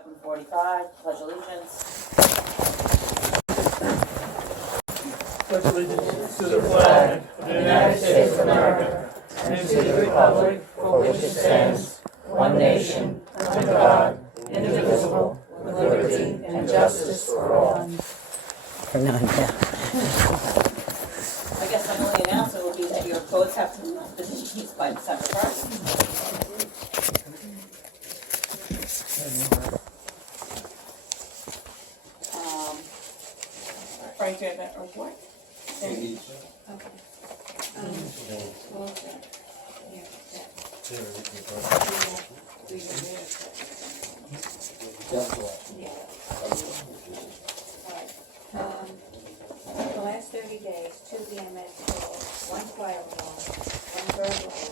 7:45, pledge allegiance. Pledge allegiance to the flag of the United States of America and to the republic for which it stands, one nation, under God, indivisible, with liberty and justice for all. For none, yeah. I guess my only announcement would be that your votes have to be released by December 1st. Frank, do you have that report? Okay. The last 30 days, 2 EMS calls, 1 fire alarm, 1 burglary,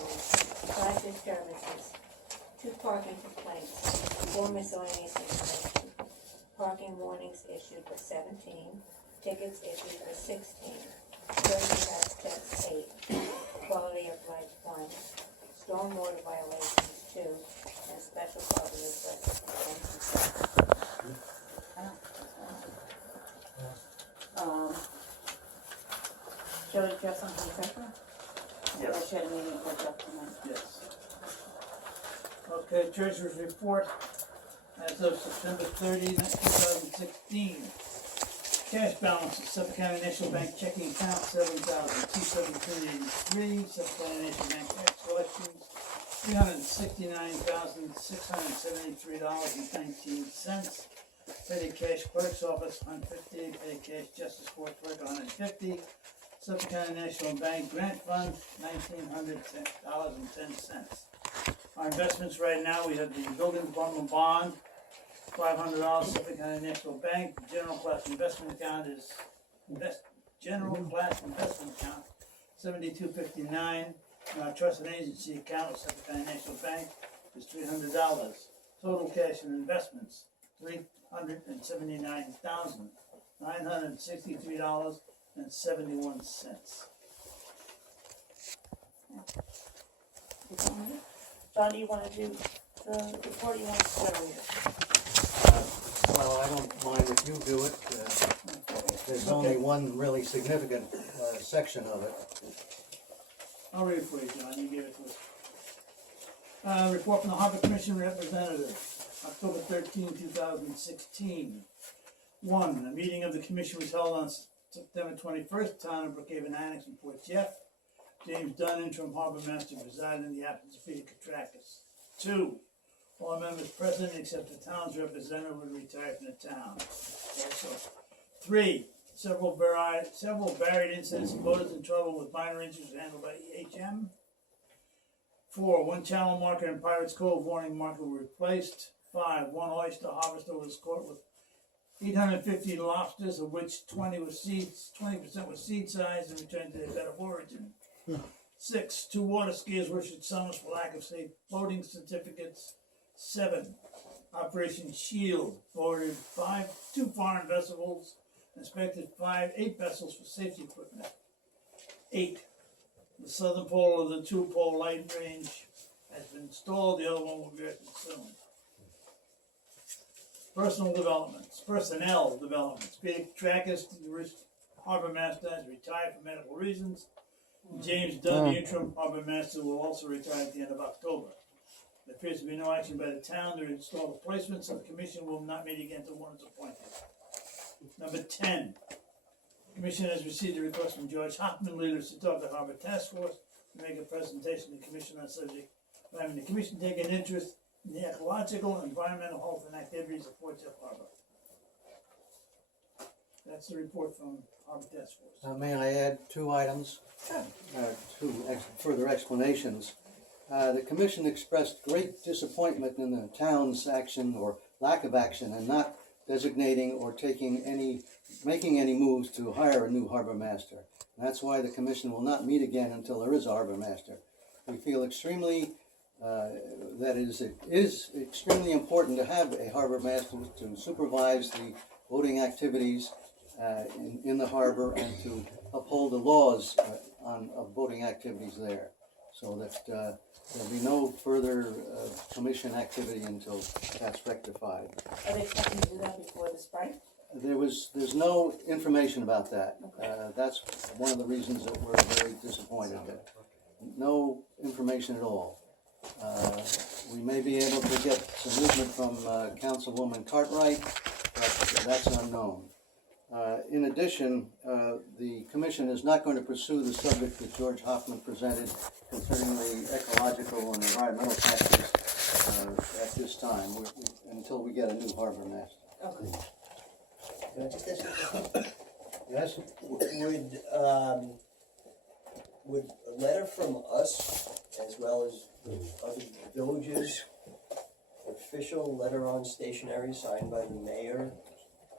5 disturbances, 2 parking complaints, 4 miscellaneous information, parking warnings issued for 17, tickets issued for 16, 30 fast tests 8, quality of life 1, stormwater violations 2, and special parking requests 1. Joe, did you have something to say? Yes. Or she had a meeting for Jeff tonight? Yes. Okay, Treasurer's report as of September 30, 2016. Cash balance of Suffolk County National Bank checking account $7,273. Suffolk County National Bank tax collections $369,673.19. Petty cash clerk's office $150. Petty cash justice court clerk $150. Suffolk County National Bank grant fund $1,900.10. Our investments right now, we have the building department bond, $500. Suffolk County National Bank general class investment account is general class investment account $72.59. And our trust and agency account with Suffolk County National Bank is $300. Total cash and investments $379,963.71. John, do you want to do the report? You want to start with it? Well, I don't mind if you do it. There's only one really significant section of it. I'll read it for you, John. You give it to us. Report from the Harbor Commission representative, October 13, 2016. 1. A meeting of the commission was held on September 21st, town of Brookhaven Annex in Port Jeff. James Dunn, interim harbor master, presided in the absence of Peter Katrakis. 2. All members present except the town's representative would retire from the town. Also. 3. Several varied incidents of voters in trouble with minor injuries handled by EHM. 4. 1 channel marker in Pirates Cove warning marker were replaced. 5. 1 oyster harvester was caught with 850 lobsters, of which 20% was seed size and returned to their bed of origin. 6. 2 water skiers were issued summons for lack of safe boating certificates. 7. Operation Shield forwarded 2 foreign vessels, inspected 8 vessels for safety equipment. 8. The southern pole of the 2-pole light range has been installed. The other one will be erected soon. Personnel developments. Peter Katrakis, the harbor master, has retired for medical reasons. James Dunn, the interim harbor master, will also retire at the end of October. There appears to be no action by the town to install replacements, so the commission will not meet again until one is appointed. Number 10. The commission has received a request from George Hoffman, leader of the Harbor Task Force, to make a presentation to the commission on the subject of having the commission take an interest in the ecological, environmental health, and activities of Port Jeff Harbor. That's the report from Harbor Task Force. May I add 2 items? 2 further explanations. The commission expressed great disappointment in the town's action or lack of action in not designating or making any moves to hire a new harbor master. And that's why the commission will not meet again until there is a harbor master. We feel that it is extremely important to have a harbor master to supervise the boating activities in the harbor and to uphold the laws of boating activities there. so that there'll be no further commission activity until that's rectified. Are they expecting to do that before the spring? There's no information about that. That's one of the reasons that we're very disappointed. No information at all. We may be able to get some movement from Councilwoman Cartwright, but that's unknown. In addition, the commission is not going to pursue the subject that George Hoffman presented concerning the ecological and environmental factors at this time, until we get a new harbor master. Okay. Can I just ask you a question? Yes. Would a letter from us, as well as the other villages, official letter on stationery signed by the mayor,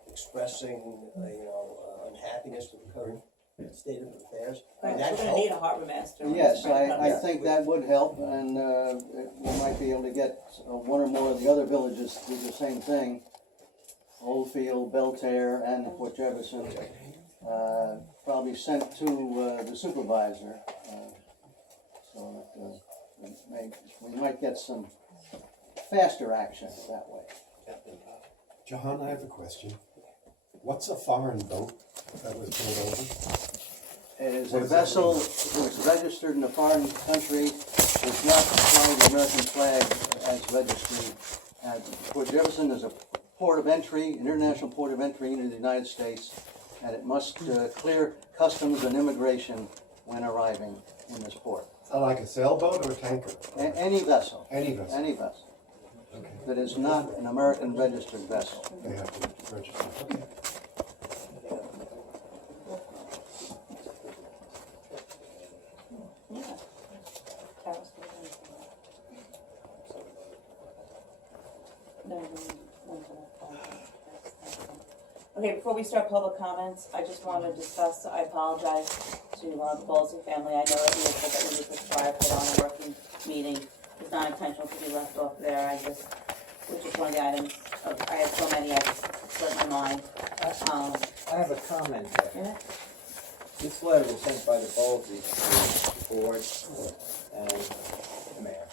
expressing, unhappiness with the current state of affairs? Right, Would so that we're gonna help? need a harbor master. on Yes, the spring I project. think that would help, and we might be able to get one or more of the other villages to do the same thing. Oldfield, Belterre, and Port Jefferson, probably sent to the supervisor, so that we might get some faster action that way. John, I have a question. What's a foreign boat that was pulled over? It is a vessel which registered in a foreign country, does not fly the American flag as registry. Port Jefferson is a port of entry, an international port of entry into the United States, and it must clear customs and immigration when arriving in this port. Like a sailboat or a tanker? Any vessel. Any vessel. Any vessel Okay. that is not an American registered vessel. They have to register. Okay. Yeah. Carol's gonna do it. No. Okay, before we start public comments, I just want to discuss, I apologize to the Ballsy family. I know that we were told that we would put fire pit on a working meeting. It's not intentional to be left off there. Which is one of the items, I have so many, I just slipped my mind. I have a comment there. Yeah. This letter was sent by the Ballsy to the board and the mayor.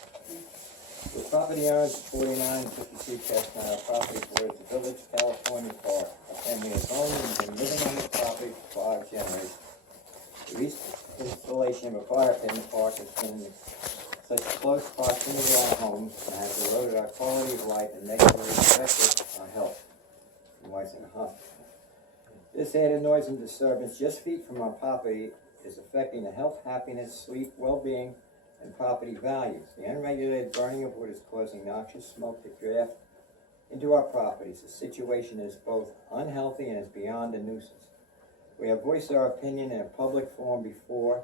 The property owners, 4952 Chestnut, our property towards the Village California Park. A family has owned and been living on the property for 5 generations. The recent installation of a fire pit in the park has been in such close proximity to our homes and has eroded our quality of life and negatively affected our health. My wife's in the hospital. This added noise and disturbance just feet from our property is affecting the health, happiness, sleep, well-being, and property values. The unregulated burning of wood is causing noxious smoke to draft into our properties. The situation is both unhealthy and is beyond a nuisance. We have voiced our opinion in a public forum before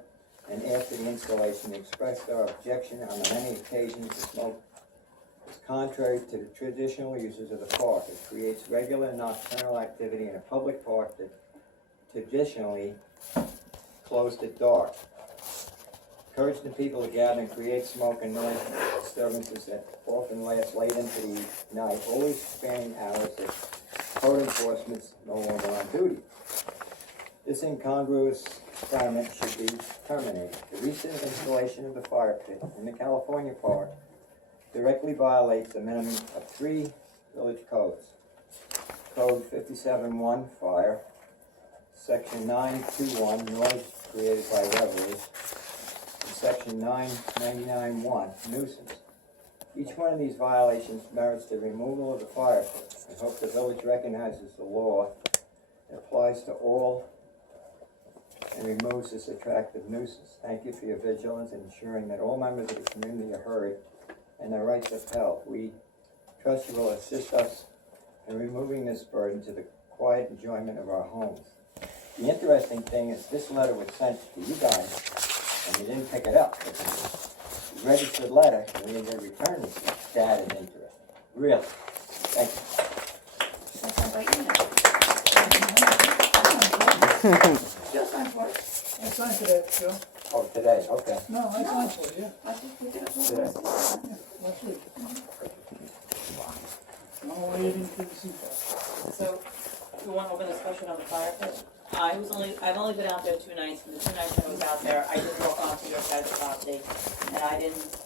and after the installation, and expressed our objection on many occasions. The smoke is contrary to the traditional uses of the park. It creates regular nocturnal activity in a public park that traditionally closed at dark. Encouraging the people to gather and create smoke and noise disturbances that often last late into the night, always spanning hours that code enforcement is no longer on duty. This incongruous requirement should be terminated. The recent installation of the fire pit in the California Park directly violates the minimum of 3 village codes. Code 57.1, fire, Section 9.21, noise created by revelers, and Section 999.1, nuisance. Each one of these violations merits the removal of the fire pit. I hope the village recognizes the law that applies to all and removes this attractive nuisance. Thank you for your vigilance in ensuring that all members of the community are heard and their rights upheld. We trust you will assist us in removing this burden to the quiet enjoyment of our homes. The interesting thing is this letter was sent to you guys and you didn't pick it up. It's a registered letter and we didn't get a return receipt. That is interesting. Really. Thank you. That's not by email. Just signed for it. I signed for that, Joe. Oh, today, okay. No, I signed for it, yeah, I think we did it Today. last week. I'm waiting to see that. So, we want to open the discussion on the fire pit. I've only been out there 2 nights, and the 2 nights I was out there, I did walk onto your side of the property, and I didn't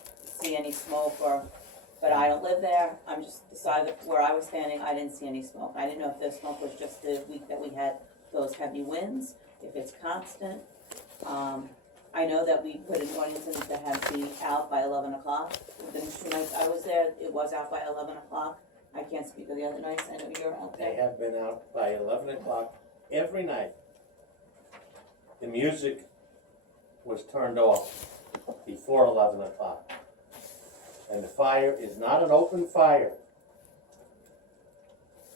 see any smoke but I don't live there, I'm just the side of where I was standing, I didn't see any smoke. I didn't know if the smoke was just the week that we had those heavy winds, if it's constant. I know that we put an ordinance in to have be out by 11 o'clock. The 2 nights I was there, it was out by 11 o'clock. I can't speak of the other nights, I know you're out They there. have been out by 11 o'clock every night. The music was turned off before 11 o'clock. And the fire is not an open fire.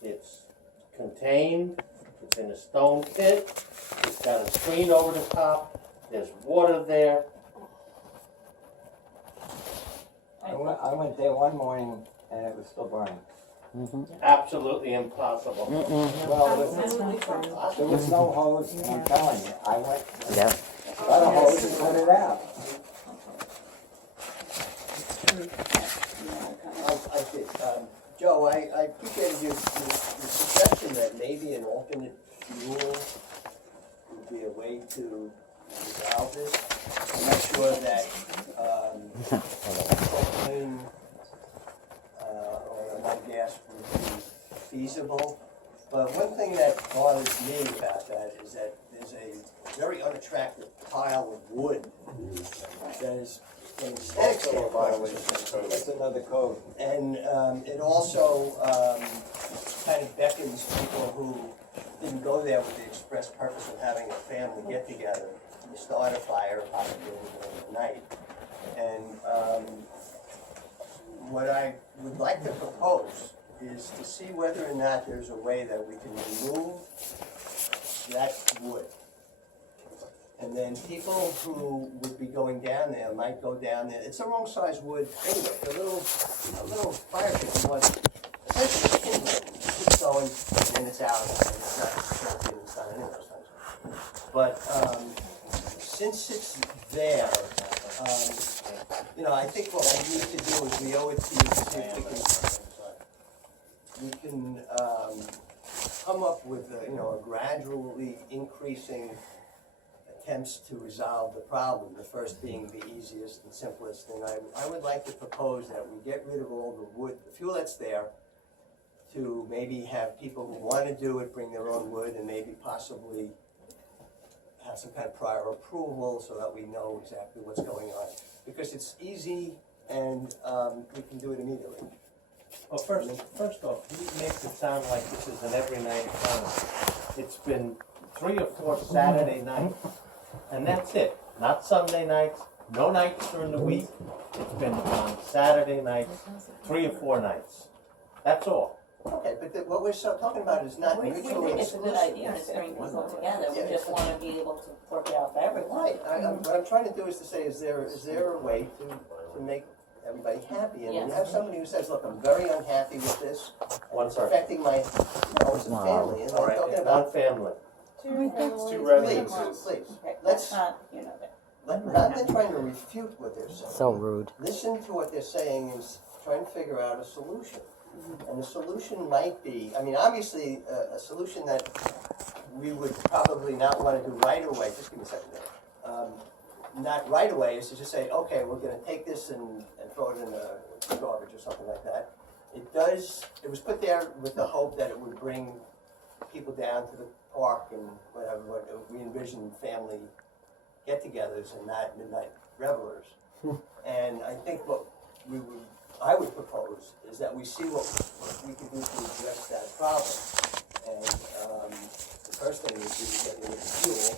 It's contained, it's in a stone pit, it's got a screen over the top, there's water there. I went there one morning and it was still burning. Absolutely impossible. Well, there was no hose, I'm telling you, I went, Yep. got a hose and put it out. I did, Joe, I appreciated your suggestion that maybe an alternate fuel would be a way to resolve this. I'm not sure that, propane, or another gas would be feasible. But one thing that bothers me about that is that there's a very unattractive pile of wood that is from an aesthetic standpoint. That's another code. And it also kind of beckons people who didn't go there with the express purpose of having a family get together. You start a fire possibly in the middle of the night. And what I would like to propose is to see whether or not there's a way that we can remove that wood. And then people who would be going down there might go down there. It's the wrong size wood anyway. A little fire pit you want essentially kindling. It's going and then it's out and it's not smoking and it's not any of those things. But since it's there, I think what we need to do is we owe it to you to see if we can come up with a gradually increasing attempts to resolve the problem, the first being the easiest and simplest. And I would like to propose that we get rid of all the wood, the fuel that's there, to maybe have people who want to do it bring their own wood and maybe possibly have some kind of prior approval so that we know exactly what's going on. Because it's easy and we can do it immediately. Well, first off, he makes it sound like this is an every night occurrence. It's been 3 or 4 Saturday nights, and that's it. Not Sunday nights, no nights during the week. It's been on Saturday nights, 3 or 4 nights. That's all. Okay, but what we're talking about is not We mutually think it's a good exclusive. idea to bring people together, we Yeah. just wanna be able to work it out for everyone. Right, what I'm trying to do is to say, is there a way to make everybody happy? And you have somebody who says, look, I'm very unhappy with this, One it's person. affecting my, it's a family, and All I'm right, talking one about, family. please, Okay, let's, that's not, that. rather than trying to refute what they're saying. So rude. Listen to what they're saying and trying to figure out a solution. And the solution might be, obviously, a solution that we would probably not want to do right away, just give me a second there. Not right away is to just say, okay, we're gonna take this and throw it in the garbage or something like that. It was put there with the hope that it would bring people down to the park and whatever, what we envision family get-togethers and not midnight revelers. And I think what I would propose is that we see what we can do to address that problem. And the first thing would be to get rid of the fuel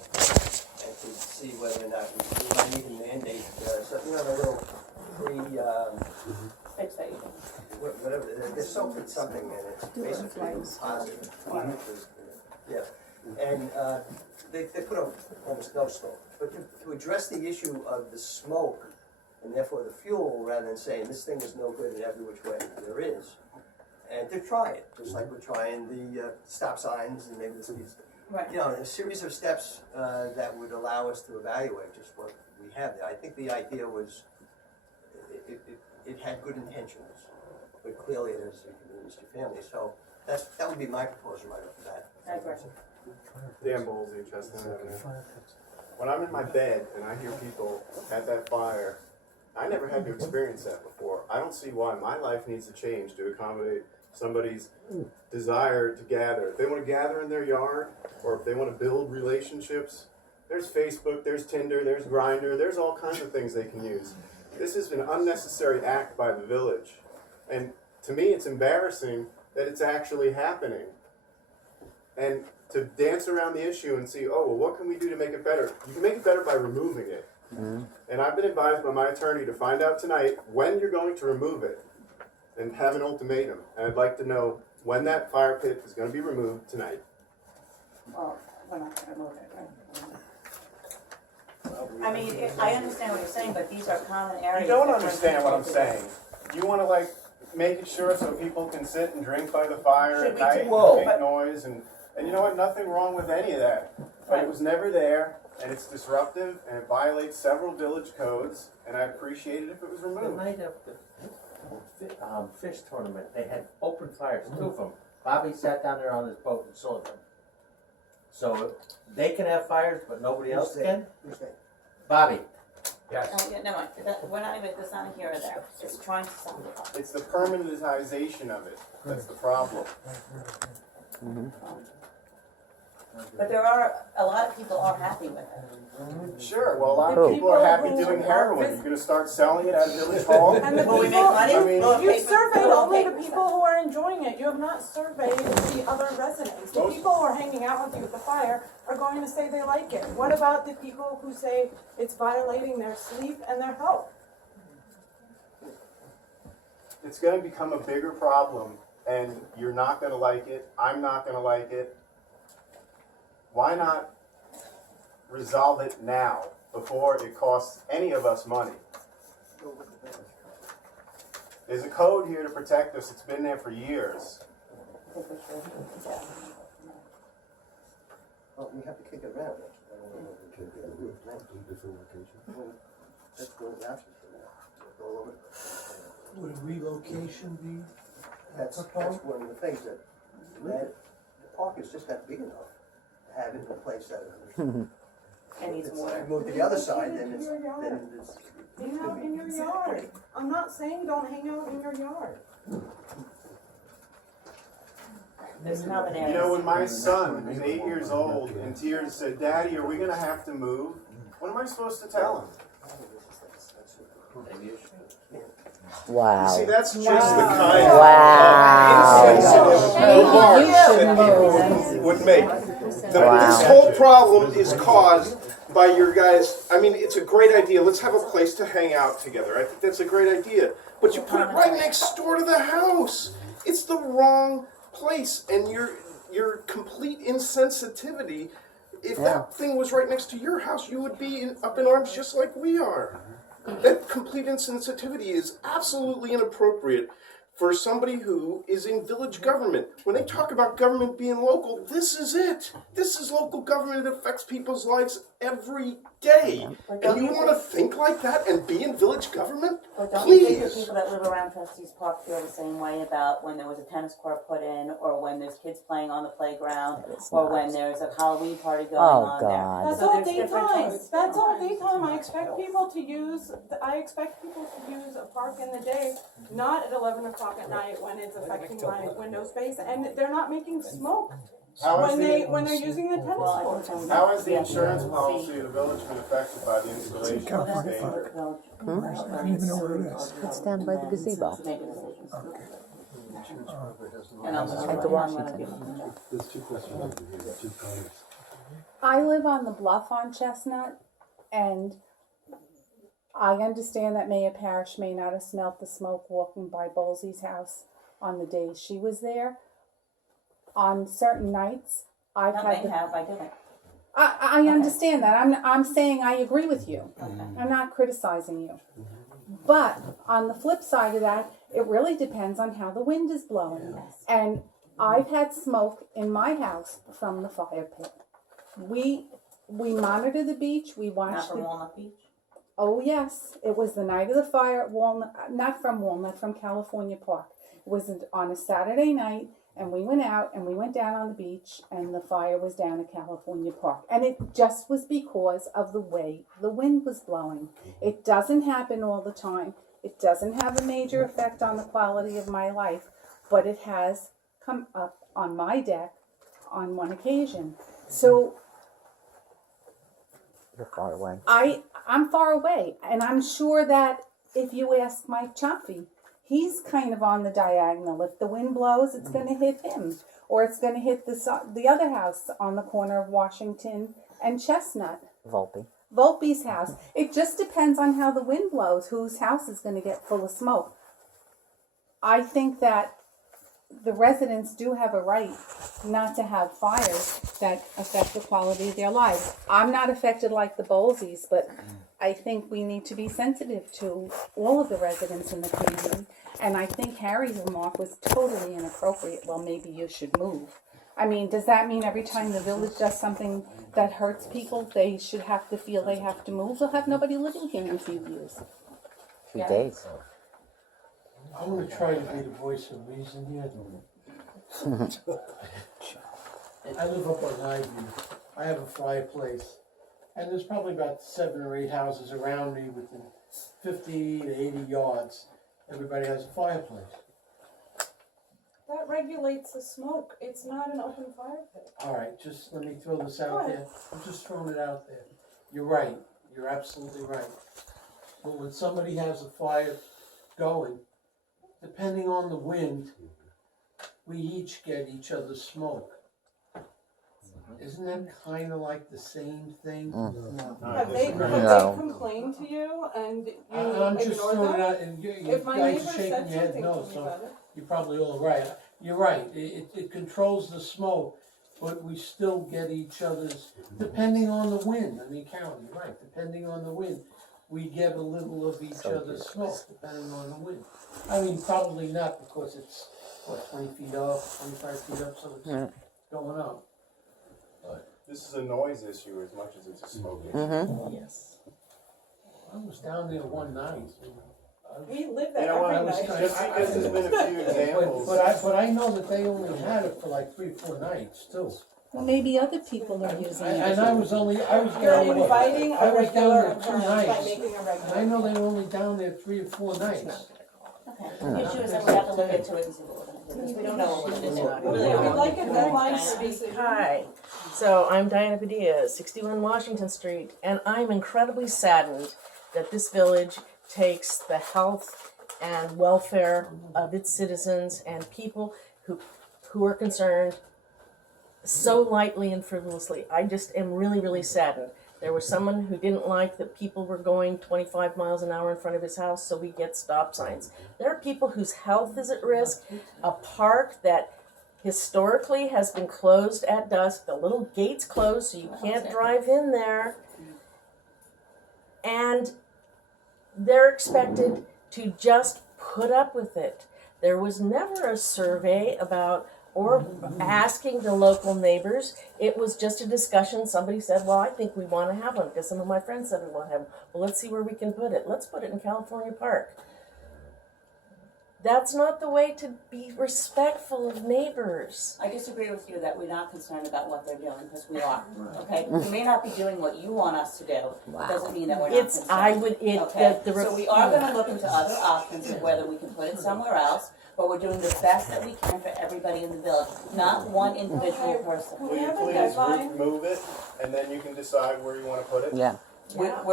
and to see whether or not we might even mandate, so the little Fix that, whatever, there's something and it's basically positive. Yeah, and they put up almost no smoke. But to address the issue of the smoke and therefore the fuel, rather than saying this thing is no good in every which way there is, and to try it, just like we're trying the stop signs and maybe the speeds. Right. A series of steps that would allow us to evaluate just what we have there. I think the idea was, it had good intentions, but clearly it has inconvenienced your family. So That would be my proposal right off the bat. I agree. Dan Bowlesy, Chestnut Avenue. When I'm in my bed and I hear people at that fire, I never had to experience that before. I don't see why my life needs to change to accommodate somebody's desire to gather. If they want to gather in their yard, or if they want to build relationships, there's Facebook, there's Tinder, there's Grindr, there's all kinds of things they can use. This is an unnecessary act by the village. And to me, it's embarrassing that it's actually happening. And to dance around the issue and see, oh, well, what can we do to make it better? You can make it better by removing it. And I've been advised by my attorney to find out tonight when you're going to remove it and have an ultimatum. And I'd like to know when that fire pit is going to be removed tonight. Well, we're not gonna move it, right? I mean, I understand what you're saying, but these are common areas. You don't that understand what I'm people do. saying. You want to make it sure so people can sit and drink by the fire Should at we night do- and make noise and you know what? Nothing wrong with any of that. But Right. it was never there, and it's disruptive, and it violates several village codes, and I'd appreciate it if it was The removed. night of the fish tournament, they had open fires, two of them. Bobby sat down there on his boat and saw them. So they can have fires, but nobody else can? Bobby. Yes. Yeah, never mind, we're not even, it's not here or there, it's trying to solve the problem. It's the permanentization of it that's the problem. But there are, a lot of people are happy with it. Sure, well, a lot of people are happy doing heroin. You're going to start selling it at Village Hall? And the Will we make people, money? I mean- Will it you've pay for- surveyed will it only pay the for people who are enjoying it. You have not surveyed the other residents. The Most- people who are hanging out with you at the fire are going to say they like it. What about the people who say it's violating their sleep and their health? It's going to become a bigger problem, and you're not going to like it. I'm not going to like it. Why not resolve it now before it costs any of us money? There's a code here to protect us. It's been there for years. Well, we have to kick it around. Let's go with options for now. Go over. Would a relocation be? That's one of the things that the park is just not big enough to have it in a place that It needs it's water. moved to the other side, then it's, Hang out in your yard. I'm not saying don't hang out in your yard. There's common You areas. know, when my son is 8 years old in tears said, "Daddy, are we going to have to move?" What am I supposed to tell him? Maybe you should. Wow. See, that's just the kind Wow. of insensitive remarks that people would make. This whole problem is caused by your guys. I mean, it's a great idea. Let's have a place to hang out together. I think that's a great idea. But you put it right next door to the house. It's the wrong place, and your complete insensitivity. If that thing was right next to your house, you would be up in arms just like we are. That complete insensitivity is absolutely inappropriate for somebody who is in village government. When they talk about government being local, this is it. This is local government. It affects people's lives every day. And you want to think like that and be in village government? But don't you think the Please. people that live around Trustee's Park feel the same way about when there was a tennis court put in, or when there's kids playing on the playground, or when there's a Halloween party going Oh, on there? God. That's So all there's different daytime. things. That's all daytime. I expect people to use a park in the day, not at 11 o'clock at night when it's affecting my window space, and they're not making smoke How is when they're using the tennis Well, I court. think How has the insurance policy of the village been affected by the installation of the standard? I don't even know where it is. It's down by the gazebo. Make a decision. And I'm At the Washington. There's two questions over here, two comments. I live on the bluff on Chestnut, and I understand that Mayor Parrish may not have smelt the smoke walking by Bowlesy's house on the day she was there. On certain nights, I've Not had may the, have, I didn't. I understand that. I'm saying I agree with you. I'm not criticizing you. But on the flip side of that, it really depends on how the wind is blowing. And I've had smoke in my house from the fire pit. We monitor the beach. We watch Not from the. Walnut Beach? Oh yes, it was the night of the fire at Walnut, not from Walnut, from California Park. It was on a Saturday night, And we went out and we went down on the beach and the fire was down at California Park. And it just was because of the way the wind was blowing. It doesn't happen all the time. It doesn't have a major effect on the quality of my life, but it has come up on my deck on one occasion. So You're far away. I'm far away, and I'm sure that if you ask Mike Chaffee, he's kind of on the diagonal. If the wind blows, it's going to hit him, or it's going to hit the other house on the corner of Washington and Chestnut. Volpe's house. It just depends on how the wind blows, whose house is going to get full of smoke. I think that the residents do have a right not to have fires that affect the quality of their lives. I'm not affected like the Bowlesies, but I think we need to be sensitive to all of the residents in the community. And I think Harry's remark was totally inappropriate. Well, maybe you should move. I mean, does that mean every time the village does something that hurts people, they should have to feel they have to move? We'll have nobody living here in a few years. Few days. I'm gonna try to be the voice of reason here. I live up on Highview. I have a fireplace. And there's probably about 7 or 8 houses around me within 50 to 80 yards. Everybody has a fireplace. That regulates the smoke. It's not an open fire pit. All right, just let me throw this out there. I'm just throwing it out there. You're right. You're absolutely right. But when somebody has a fire going, depending on the wind, we each get each other's smoke. Isn't that kind of like the same thing? Have they No. complained to you and you I'm just ignored throwing it them? out, and you If my guys neighbor are shaking said your head something no, to me so about it. you're probably all right. You're right. It controls the smoke, but we still get each other's, depending on the wind. I mean, Carol, you're right. Depending on the wind, we get a little of each other's smoke, depending on the wind. I mean, probably not because it's, 20 feet up, 25 feet up, so it's going up. This is a noise issue as much as it's a smoke issue. Mm-hmm. Yes. I was down there one night. We live You there know every what, night. just because there's been a few examples. But I know that they only had it for like 3 or 4 nights too. Well, maybe other people are using it. And I was You're down there, inviting I a was down regular there 2 occurrence by nights. making a And regular. I know they were only down there 3 or 4 nights. Okay, the issue is that we have to look into it and see what we're gonna do, because we don't know what we're gonna do. We really We'd don't. like a deadline for decision. Hi, so I'm Diana Padilla, 61 Washington Street, and I'm incredibly saddened that this village takes the health and welfare of its citizens and people who are concerned so lightly and frivolously. I just am really, really saddened. There was someone who didn't like that people were going 25 miles an hour in front of his house, so we get stop signs. There are people whose health is at risk. A park that historically has been closed at dusk, the little gate's closed so you can't drive in there. And they're expected to just put up with it. There was never a survey about or asking the local neighbors. It was just a discussion. Somebody said, well, I think we want to have one because some of my friends said we want to have one. Well, let's see where we can put it. Let's put it in California Park. That's not the way to be respectful of neighbors. I disagree with you that we're not concerned about what they're doing, because we are, okay? We may not be doing what you want us to do, it doesn't mean that we're not concerned. Okay, so we are gonna look into other options of whether we can put it somewhere else, but we're doing the best that we can for everybody in the village, not one individual person. Will you please remove it, and then you can decide where you wanna put it? Yeah. I can't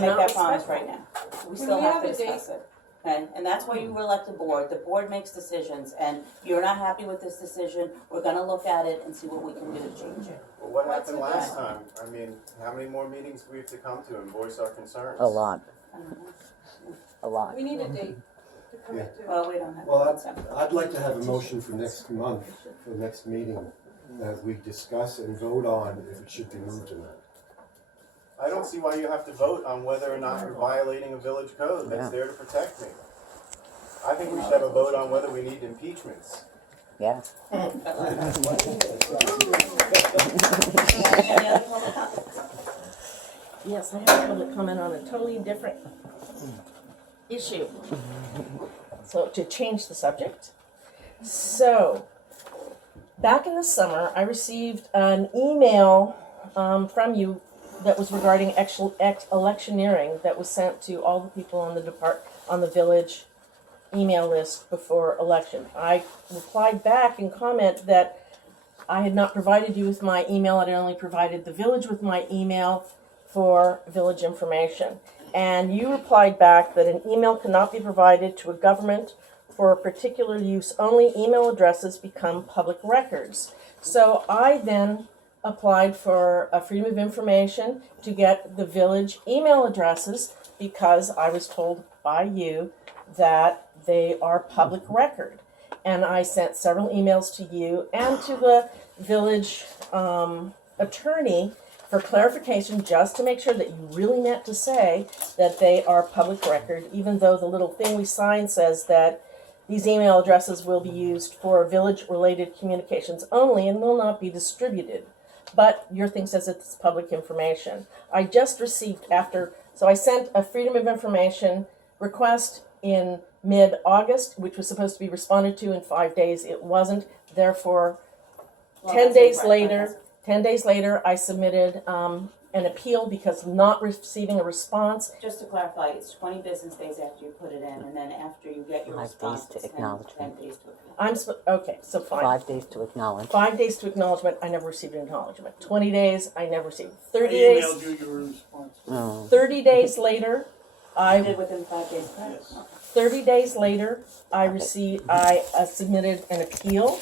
make that promise right now. We still have to discuss it. Okay, and that's why you were elected board. The board makes decisions, and you're not happy with this decision, we're gonna look at it and see what we can do to change it. Well, what happened last time? I mean, how many more meetings do we have to come to and voice our concerns? A lot. A lot. We need a date to commit to. Well, we don't have. Well, I'd like to have a motion for next month, for the next meeting, that we discuss and vote on if it should be moved or not. I don't see why you have to vote on whether or not you're violating a village code that's there to protect me. I think we should have a vote on whether we need impeachments. Yeah. Yes, I have a public comment on a totally different issue. So to change the subject, So, back in the summer, I received an email from you that was regarding electioneering that was sent to all the people on the village email list before election. I replied back in comment that I had not provided you with my email. I had only provided the village with my email for village information. And you replied back that an email cannot be provided to a government for a particular use. Only email addresses become public records. So I then applied for a freedom of information to get the village email addresses because I was told by you that they are public record. And I sent several emails to you and to the village attorney for clarification, just to make sure that you really meant to say that they are public record, even though the little thing we signed says that these email addresses will be used for village-related communications only and will not be distributed. But your thing says it's public information. I just received so I sent a Freedom of Information request in mid-August, which was supposed to be responded to in 5 days. It wasn't. Therefore, 10 days later, I submitted an appeal because of not receiving a response. Just to clarify, it's 20 business days after you put it in, and then after you get your 5 response, days to it's 10 acknowledgement. days to appeal. Okay, so fine. 5 days to acknowledge. 5 days to acknowledgement, I never received an acknowledgement. 20 days, I never received. I 30 days. emailed you your response. Oh. 30 days later, You did within 5 days, correct? Yes. 30 days later, I submitted an appeal,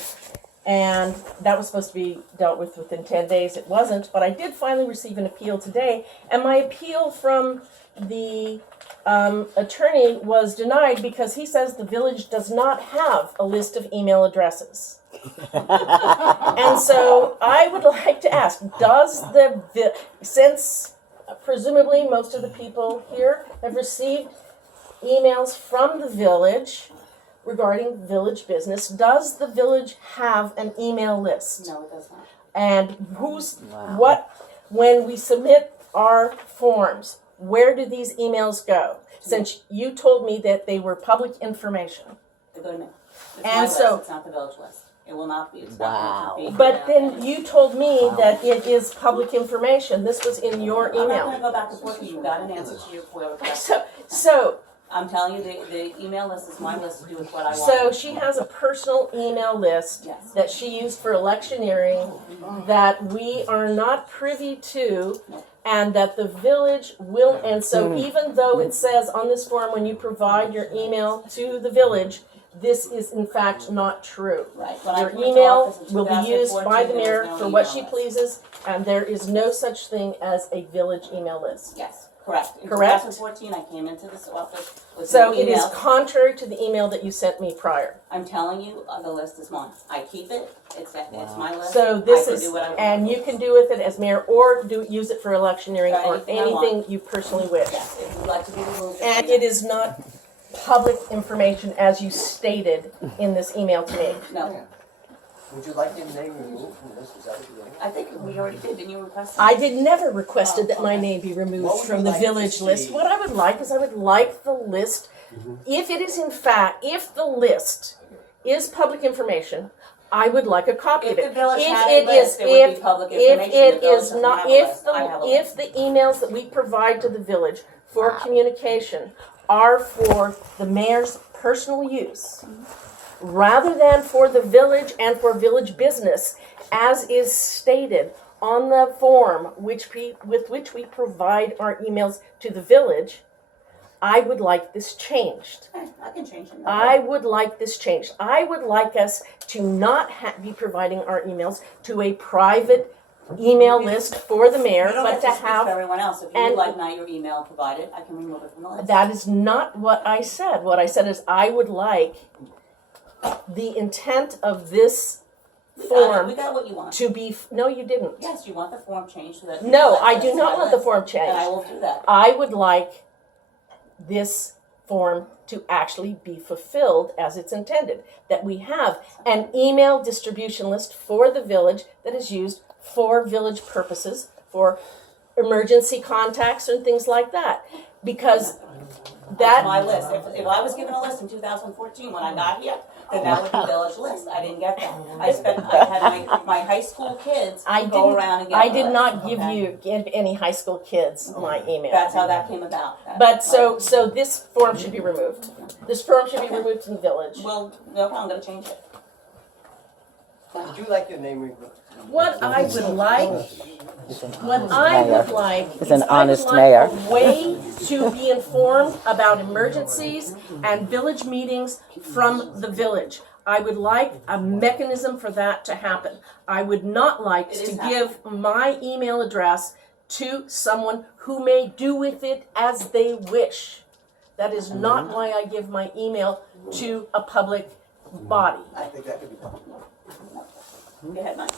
and that was supposed to be dealt with within 10 days. It wasn't, but I did finally receive an appeal today, and my appeal from the attorney was denied because he says the village does not have a list of email addresses. And so I would like to ask, since presumably most of the people here have received emails from the village regarding village business, does the village have an email list? No, it does not. And when we submit our forms, where do these emails go? Since you told me that they were public information. They go to me. It's And my so- list, it's not the village list. It will not be. It's Wow. not going to be. But then you told me that it is public information. This was in your I'm not email. going to go back and forth. You got an answer to your FOIA request. So I'm telling you, the email list is my list to do with what I want. So she has a personal email list Yes. that she used for electioneering that we are not privy to, and that the village will, and so even though it says on this form when you provide your email to the village, this is in fact not true. Right. When I Your came into email office in will be used by 2014, the there mayor was no for what email she list. pleases, and there is no such thing as a village email list. Yes, correct. In Correct? 2014, I came into this office with So no it is email. contrary to the email that you sent me prior. I'm telling you, the list is mine. I keep it. It's my list. So this I can is, do what I want. and you can do with it as mayor, or use it for electioneering, For or anything I want. anything you personally wish. Yes, if you'd like to be removed. And it is not public information as you stated in this email to me. No, Would you like your name removed from this? Is that what you're doing? I think we already did. Didn't you request it? I did never requested that my okay. name be What removed would from you the like to village list. see? What I would like is I would like the list, if it is in fact, if the list is public information, I would like a copy If of it. the village If had it a list, is- there would be public if information. it The village is doesn't not, have a if list. I have a if list. the emails that we provide to the village for communication are for the mayor's personal use, rather than for the village and for village business, as is stated on the form with which we provide our emails to the village, I would like this changed. Okay, I can change it. I would like this changed. I would like us to not be providing our emails to a private email list for the mayor, You don't but have to to speak for have. everyone else. If you and- would like not your email provided, I can remove it from the list. That is not what I said. What I said is I would like the intent of this We form got what you want. to be. No, you didn't. Yes, you want the form changed so that. No, I that's do not my want the list. form And I changed. will do that. I would like this form to actually be fulfilled as it's intended. That we have an email distribution list for the village that is used for village purposes, for emergency contacts and things like that. Because That's my that, list. If I was given a list in 2014 when I got here, then that would be village list. I didn't get that. I had my high school kids go around and get I the did list, not okay? give any high school kids my email. That's how that came about. But so this form should be removed. This form should be removed from the village. Well, no, I'm gonna change it. Would you like your name removed? What I would like, He's an what honest I mayor. would like He's is an I would honest like mayor. a way to be informed about emergencies and village meetings from the village. I would like a mechanism for that to happen. I would not like It is to give my email address to someone who may do with it as they wish. That is not why I give my email to a public body. I think that could be done. Go ahead, Mike.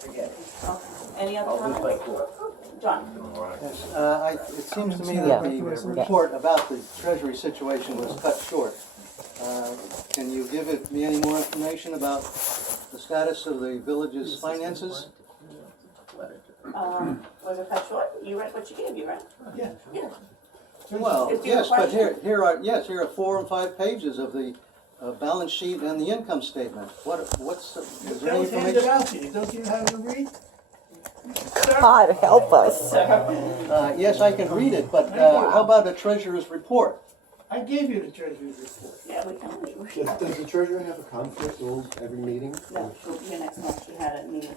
Forget it. Okay. Any other I'll move by comments? four. John? Yes, it seems to me Yeah. that the report about the treasury situation was cut short. Can you give me any more information about the status of the village's finances? Was it cut short? You read what she gave you, right? Yeah. Yeah. Well, Is there a yes, but question? here are 4 and 5 pages of the balance sheet and the income statement. Is there any Those handed information? out to you, don't you have to read? God help us. Yes, I can read it, but how about a treasurer's report? I gave you the treasurer's report. Yeah, we can leave. Does the treasurer have a conflict every meeting? No, she'll be here next month. She had a meeting.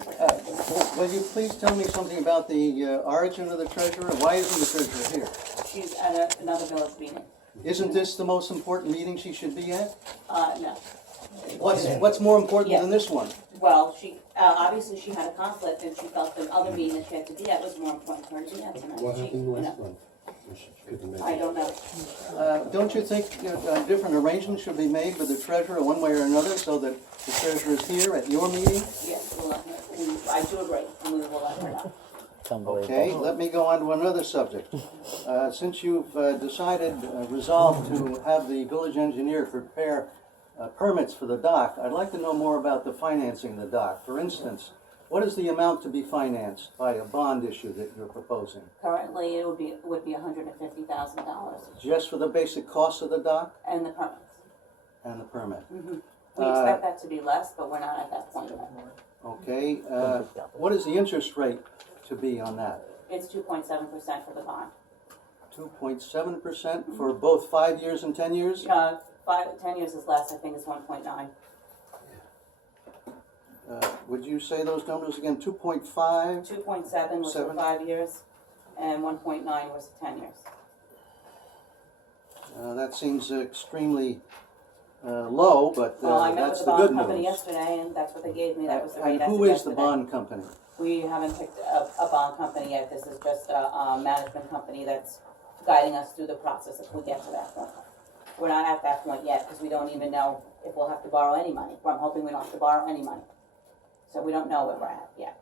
Will you please tell me something about the origin of the treasurer? Why isn't the treasurer here? She's at another village meeting. Isn't this the most important meeting she should be at? No. What's more important than this one? Well, she, obviously she had a conflict and she felt the other meeting that she had to be at was more important for her to be at tonight. What She- happened you last know, month? She couldn't make I it. don't know. Don't you think a different arrangement should be made with the treasurer one way or another so that the treasurer is here at your meeting? Yes, we'll let her, I do agree, and we will let her know. It's unbelievable. Okay, let me go on to another subject. Since you've resolved to have the village engineer prepare permits for the dock, I'd like to know more about the financing of the dock. For instance, what is the amount to be financed by a bond issue that you're proposing? Currently, it would be $150,000 Just for the basic cost of the dock and the permits. and the permit? We expect that to be less, but we're not at that point yet. Okay, what is the interest rate to be on that? It's 2.7% for the bond. 2.7% for both 5 years and 10 years? 10 years is less, I think it's 1.9. Would you say those numbers again? 2.5? 2.7 was for 7. 5 years, and 1.9 was 10 years. That seems extremely low, but Well, I met that's with the the good bond company news. yesterday, and that's what they gave me, that was the rate And I who is the suggested. bond company? We haven't picked a bond company yet, this is just a management company that's guiding us through the process if we get to that point. We're not at that point yet, because we don't even know if we'll have to borrow any money. I'm hoping we don't have to borrow any money. So we don't know where we're at yet.